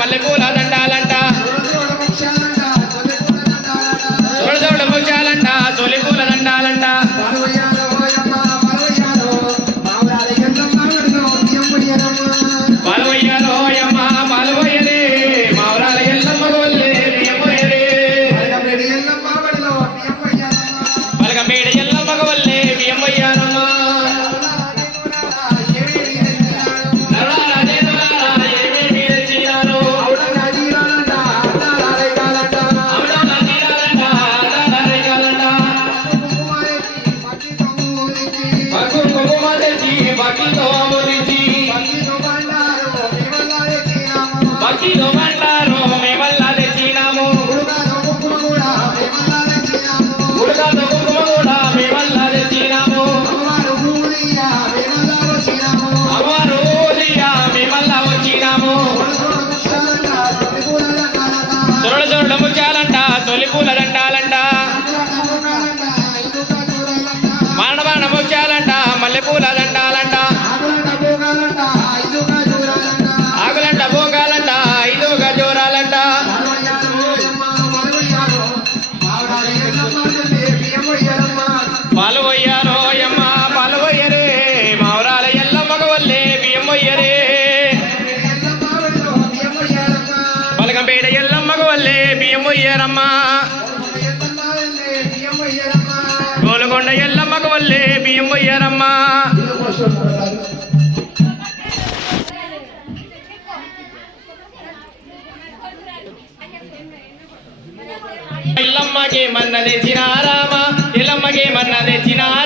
మల్లెపూల దండాలంట తోడు ముత్యాలంట తొలిపూల దండాలంట పాలవయ్యాలో యమ్మ పాలవయ్యరే మావరాల ఎల్లమ్మ గోల్లే బియ్యమోయరే పలకమేడ ఎల్లమ్మ గోల్లే బియ్యమయ్యారమ్మ బకీలో బండారు మేమల్లా తెచ్చినాము ఉడకతో కుంకుమ కూడా మేమల్లా తెచ్చినాము అమ్మవారు ఊరియా మేమల్లా వచ్చినాము చోడ చోడ ముత్యాలంట తొలిపూల దండాలంట బాణ ముత్యాలంట మల్లెపూల దండాలంట ఆకులంట భోగాలంట ఐదుగా జోరాలంట పాలు పోయారో యమ్మ పాలు పోయరే మావరాల ఎల్లమ్మ గోల్లే బియ్యం పోయరే పలకంపేట ఎల్లమ్మ గోల్లే బియ్యం పోయరమ్మ గోలకొండ ఎల్లమ్మ గోల్లే బియ్యం పోయరమ్మ ఎల్లమ్మకే మన్న తెచ్చిన రామ ఎల్లమ్మకే మన్న తెచ్చిన